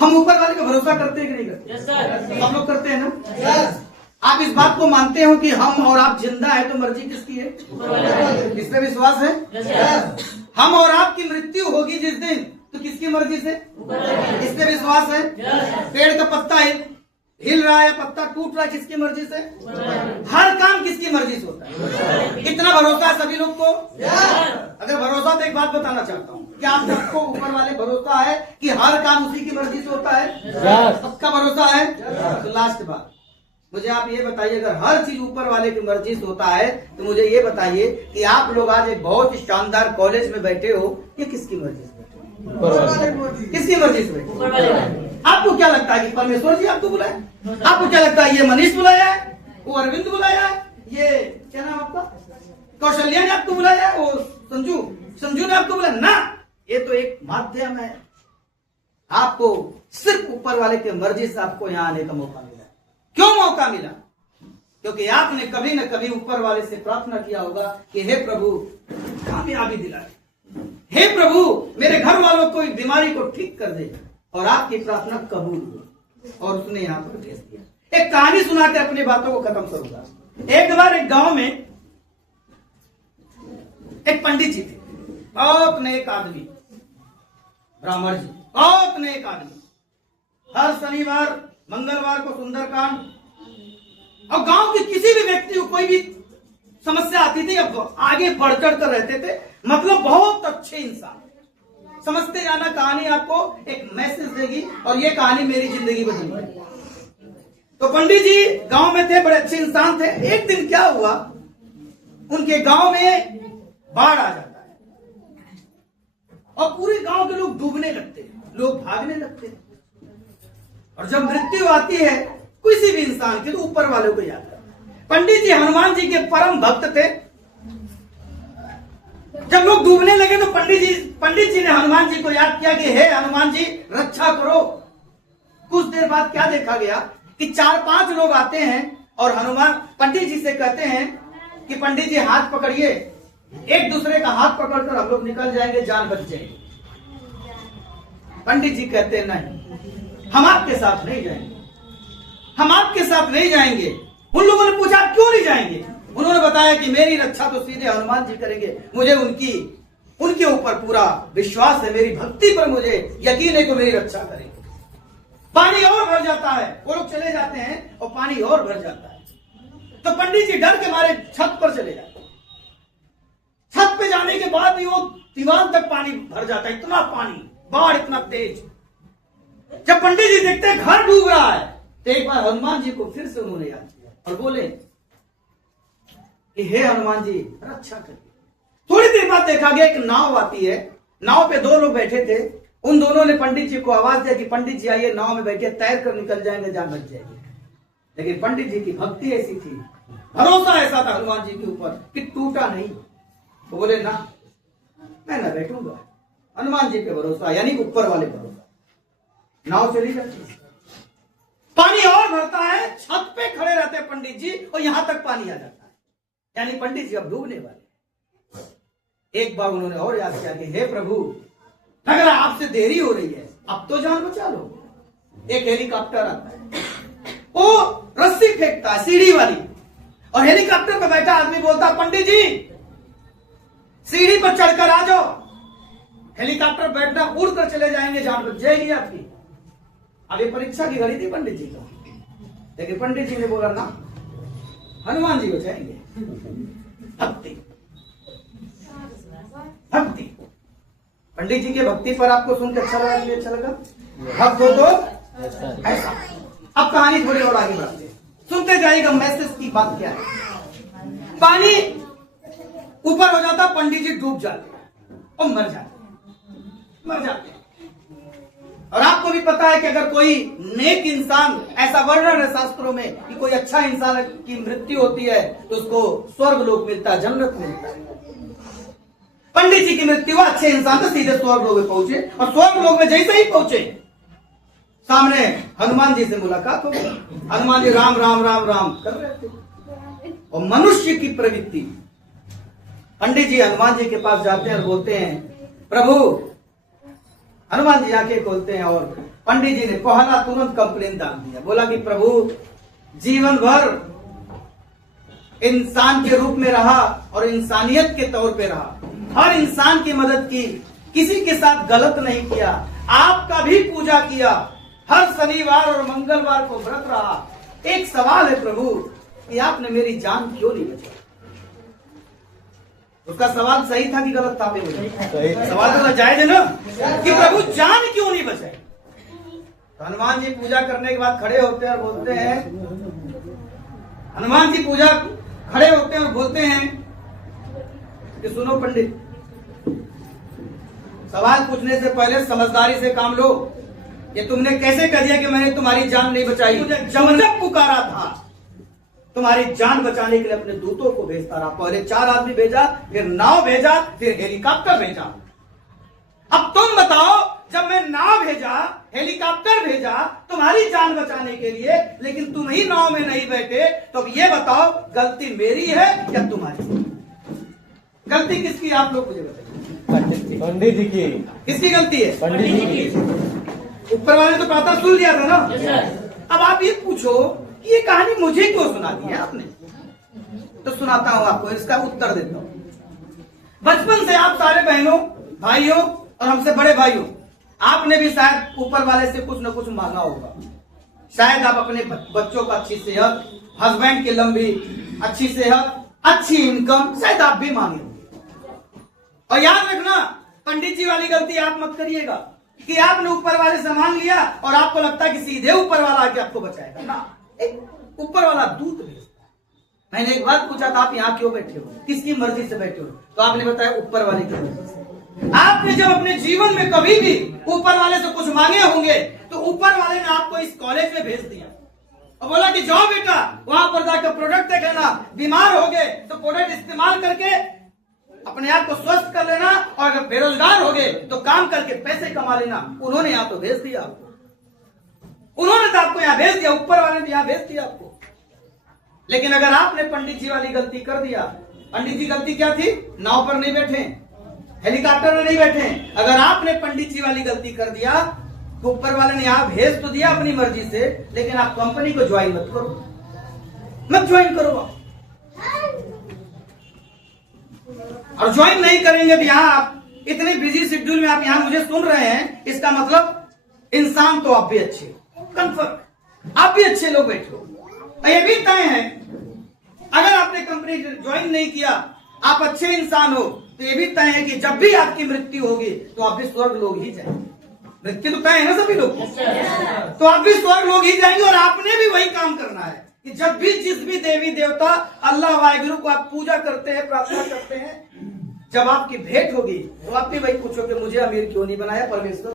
हम ऊपर वाले का भरोसा करते हैं कि नहीं करते? Yes sir. सब लोग करते हैं ना? आप इस बात को मानते हो कि हम और आप जिंदा है तो मर्जी किसकी है? इस पे विश्वास है? हम और आपकी मृत्यु होगी जिस दिन, तो किसकी मर्जी से? इस पे विश्वास है? पेड़ का पत्ता हिल रहा है, पत्ता टूट रहा है, किसकी मर्जी से? हर काम किसकी मर्जी से होता है? इतना भरोसा है सभी लोग को? अगर भरोसा तो एक बात बताना चाहता हूँ, क्या आप सबको ऊपर वाले भरोसा है कि हर काम उसी की मर्जी से होता है? सबका भरोसा है? तो लास्ट बात, मुझे आप ये बताइए, अगर हर चीज ऊपर वाले की मर्जी से होता है तो मुझे ये बताइए कि आप लोग आज एक बहुत ही शानदार कॉलेज में बैठे हो, ये किसकी मर्जी से बैठे? किसकी मर्जी से बैठे? आपको क्या लगता है कि परमेश्वर जी आपको बुलाया? आपको क्या लगता है ये मनीष बुलाया है, वो अरविंद बुलाया है, ये क्या नाम आपका कौशल्या ने आपको बुलाया है, वो संजू ने आपको बुलाया ना? ये तो एक माध्यम है। आपको सिर्फ ऊपर वाले की मर्जी से आपको यहाँ आने का मौका मिला। क्यों मौका मिला? क्योंकि आपने कभी न कभी ऊपर वाले से प्रार्थना किया होगा कि हे प्रभु कामयाबी दिलाए, हे प्रभु मेरे घर वालों को बीमारी को ठीक कर दे, और आपकी प्रार्थना कबूल हुई और उसने यहाँ पर भेज दिया। एक कहानी सुना के अपनी बातों को खत्म करूंगा। एक बार एक गांव में एक पंडित जी थे, बहुत नेक आदमी, ब्राह्मण जी, बहुत नेक आदमी। हर शनिवार मंगलवार को सुंदरकांड, और गांव के किसी भी व्यक्ति को कोई भी समस्या आती थी अब आगे बढ़ चढ़ कर रहते थे। मतलब बहुत अच्छे इंसान। समझते जाना, कहानी आपको एक मैसेज देगी और ये कहानी मेरी जिंदगी बदली। तो पंडित जी गांव में थे, बड़े अच्छे इंसान थे। एक दिन क्या हुआ, उनके गांव में बाढ़ आ जाता है और पूरे गांव के लोग डूबने लगते हैं, लोग भागने लगते हैं। और जब मृत्यु आती है किसी भी इंसान की तो ऊपर वाले को याद है। पंडित जी हनुमान जी के परम भक्त थे। जब लोग डूबने लगे तो पंडित जी ने हनुमान जी को याद किया कि हे हनुमान जी रक्षा करो। कुछ देर बाद क्या देखा गया कि 4-5 लोग आते हैं और हनुमान पंडित जी से कहते हैं कि पंडित जी हाथ पकड़िए, एक दूसरे का हाथ पकड़कर हम लोग निकल जाएंगे, जान बच जाएगी। पंडित जी कहते हैं नहीं, हम आपके साथ नहीं जाएंगे, हम आपके साथ नहीं जाएंगे। उन लोगों ने पूछा क्यों नहीं जाएंगे? उन्होंने बताया कि मेरी रक्षा तो सीधे हनुमान जी करेंगे, मुझे उनके ऊपर पूरा विश्वास है, मेरी भक्ति पर मुझे यकीन है कि मेरी रक्षा करेंगे। पानी और भर जाता है, वो लोग चले जाते हैं और पानी और भर जाता है। तो पंडित जी डर के मारे छत पर चले जाते हैं। छत पे जाने के बाद भी वो दीवार तक पानी भर जाता है, इतना पानी, बाढ़ इतना तेज। जब पंडित जी देखते हैं घर डूब रहा है तो एक बार हनुमान जी को फिर से उन्होंने याद किया और बोले कि हे हनुमान जी रक्षा करिए। थोड़ी देर बाद देखा गया एक नाव आती है, नाव पे 2 लोग बैठे थे। उन दोनों ने पंडित जी को आवाज दिया कि पंडित जी आइए, नाव में बैठे, तैर कर निकल जाएंगे, जान बच जाएगी। लेकिन पंडित जी की भक्ति ऐसी थी, भरोसा ऐसा था हनुमान जी के ऊपर कि टूटा नहीं। वो बोले ना, मैं ना बैठूंगा, हनुमान जी पे भरोसा, यानी ऊपर वाले भरोसा। नाव चली जाती है, पानी और भरता है, छत पे खड़े रहते हैं पंडित जी और यहां तक पानी आ जाता है, यानी पंडित जी अब डूबने वाले। एक बार उन्होंने और याद किया कि हे प्रभु अगर आपसे देरी हो रही है अब तो जान बचा लो। एक हेलीकॉप्टर आता है, वो रस्सी फेंकता है सीढ़ी वाली, और हेलीकॉप्टर पर बैठा आदमी बोलता पंडित जी सीढ़ी पर चढ़कर आ जाओ। हेलीकॉप्टर बैठना, उड़कर चले जाएंगे, जान बच जाएगी आपकी। अब ये परीक्षा की घड़ी थी पंडित जी का, लेकिन पंडित जी ने बोला ना, हनुमान जी बचाएंगे। भक्ति, भक्ति। पंडित जी के भक्ति पर आपको सुनकर अच्छा लगा कि अच्छा लगा? भक्त हो तो ऐसा। अब कहानी थोड़ी और आगे बढ़ते हैं, सुनते जाइएगा मैसेज की बात क्या है। पानी ऊपर हो जाता, पंडित जी डूब जाते और मर जाते। और आपको भी पता है कि अगर कोई नेक इंसान, ऐसा वर्णन है शास्त्रों में कि कोई अच्छा इंसान की मृत्यु होती है तो उसको स्वर्ग लोक मिलता है, जन्नत मिलता है। पंडित जी की मृत्यु हुआ, अच्छे इंसान तो सीधे स्वर्ग लोक में पहुंचे, और स्वर्ग लोक में जैसे ही पहुंचे सामने हनुमान जी से मुलाकात हो गई। हनुमान जी राम राम राम राम कर रहे थे, और मनुष्य की प्रवृत्ति, पंडित जी हनुमान जी के पास जाते हैं और बोलते हैं प्रभु हनुमान जी आंखें खोलते हैं और पंडित जी ने पहला तुरंत कंप्लेन डाल दिया। बोला कि प्रभु जीवन भर इंसान के रूप में रहा और इंसानियत के तौर पे रहा, हर इंसान की मदद की, किसी के साथ गलत नहीं किया, आपका भी पूजा किया, हर शनिवार और मंगलवार को व्रत रहा। एक सवाल है प्रभु कि आपने मेरी जान क्यों नहीं बचाई? उसका सवाल सही था कि गलत था? सवाल तो जायज है ना कि प्रभु जान क्यों नहीं बचाई? तो हनुमान जी पूजा करने के बाद खड़े होते हैं और बोलते हैं, हनुमान जी पूजा खड़े होते हैं और बोलते हैं कि सुनो पंडित, सवाल पूछने से पहले समझदारी से काम लो। ये तुमने कैसे कह दिया कि मैंने तुम्हारी जान नहीं बचाई? मुझे जब पुकारा था तुम्हारी जान बचाने के लिए अपने दूतों को भेजता रहा। पहले 4 आदमी भेजा, फिर नाव भेजा, फिर हेलीकॉप्टर भेजा। अब तुम बताओ, जब मैं नाव भेजा, हेलीकॉप्टर भेजा तुम्हारी जान बचाने के लिए, लेकिन तुम ही नाव में नहीं बैठे, तो अब ये बताओ गलती मेरी है या तुम्हारी? गलती किसकी? आप लोग मुझे बताइए। पंडित जी की। किसकी गलती है? पंडित जी की। ऊपर वाले तो प्रार्थना सुन लिया था ना। अब आप ये पूछो कि ये कहानी मुझे क्यों सुना दी है आपने? तो सुनाता हूं आपको, इसका उत्तर देता हूं। बचपन से आप सारे बहनों, भाइयों और हमसे बड़े भाइयों, आपने भी शायद ऊपर वाले से कुछ न कुछ मांगा होगा। शायद आप अपने बच्चों को अच्छी सेहत, हस्बैंड की लंबी अच्छी सेहत, अच्छी इनकम, शायद आप भी मांगे होंगे। और याद रखना, पंडित जी वाली गलती आप मत करिएगा कि आपने ऊपर वाले से मांग लिया और आपको लगता है कि सीधे ऊपर वाला आके आपको बचाएगा ना। एक ऊपर वाला दूत भेजता है। मैंने एक बात पूछा था, आप यहाँ क्यों बैठे हो, किसकी मर्जी से बैठे हो? तो आपने बताया ऊपर वाले की मर्जी से। आपने जब अपने जीवन में कभी भी ऊपर वाले से कुछ मांगे होंगे तो ऊपर वाले ने आपको इस कॉलेज में भेज दिया और बोला कि जाओ बेटा, वहां पर जाकर प्रोडक्ट देख लेना, बीमार हो गए तो प्रोडक्ट इस्तेमाल करके अपने आप को स्वस्थ कर लेना, और अगर बेरोजगार हो गए तो काम करके पैसे कमा लेना। उन्होंने यहाँ तो भेज दिया आपको, उन्होंने तो आपको यहाँ भेज दिया, ऊपर वाले ने यहाँ भेज दिया आपको। लेकिन अगर आपने पंडित जी वाली गलती कर दिया, पंडित जी गलती क्या थी? नाव पर नहीं बैठे, हेलीकॉप्टर में नहीं बैठे। अगर आपने पंडित जी वाली गलती कर दिया तो ऊपर वाले ने यहाँ भेज तो दिया अपनी मर्जी से, लेकिन आप कंपनी को ज्वाइन मत करो, मत ज्वाइन करो। और ज्वाइन नहीं करेंगे तो यहाँ आप इतने बिजी शेड्यूल में आप यहाँ मुझे सुन रहे हैं, इसका मतलब इंसान तो आप भी अच्छे, कंफर्म आप भी अच्छे लोग बैठे हो। ये भी तय है, अगर आपने कंपनी ज्वाइन नहीं किया, आप अच्छे इंसान हो, तो ये भी तय है कि जब भी आपकी मृत्यु होगी तो आप भी स्वर्ग लोग ही जाएंगे। मृत्यु तो तय है ना सभी लोग, तो आप भी स्वर्ग लोग ही जाएंगे। और आपने भी वही काम करना है कि जब भी जिस भी देवी देवता अल्लाह वाहिगुरु को आप पूजा करते हैं, प्रार्थना करते हैं, जब आपकी भेंट होगी तो आप भी वही पूछोगे मुझे अमीर क्यों नहीं बनाया परमेश्वर।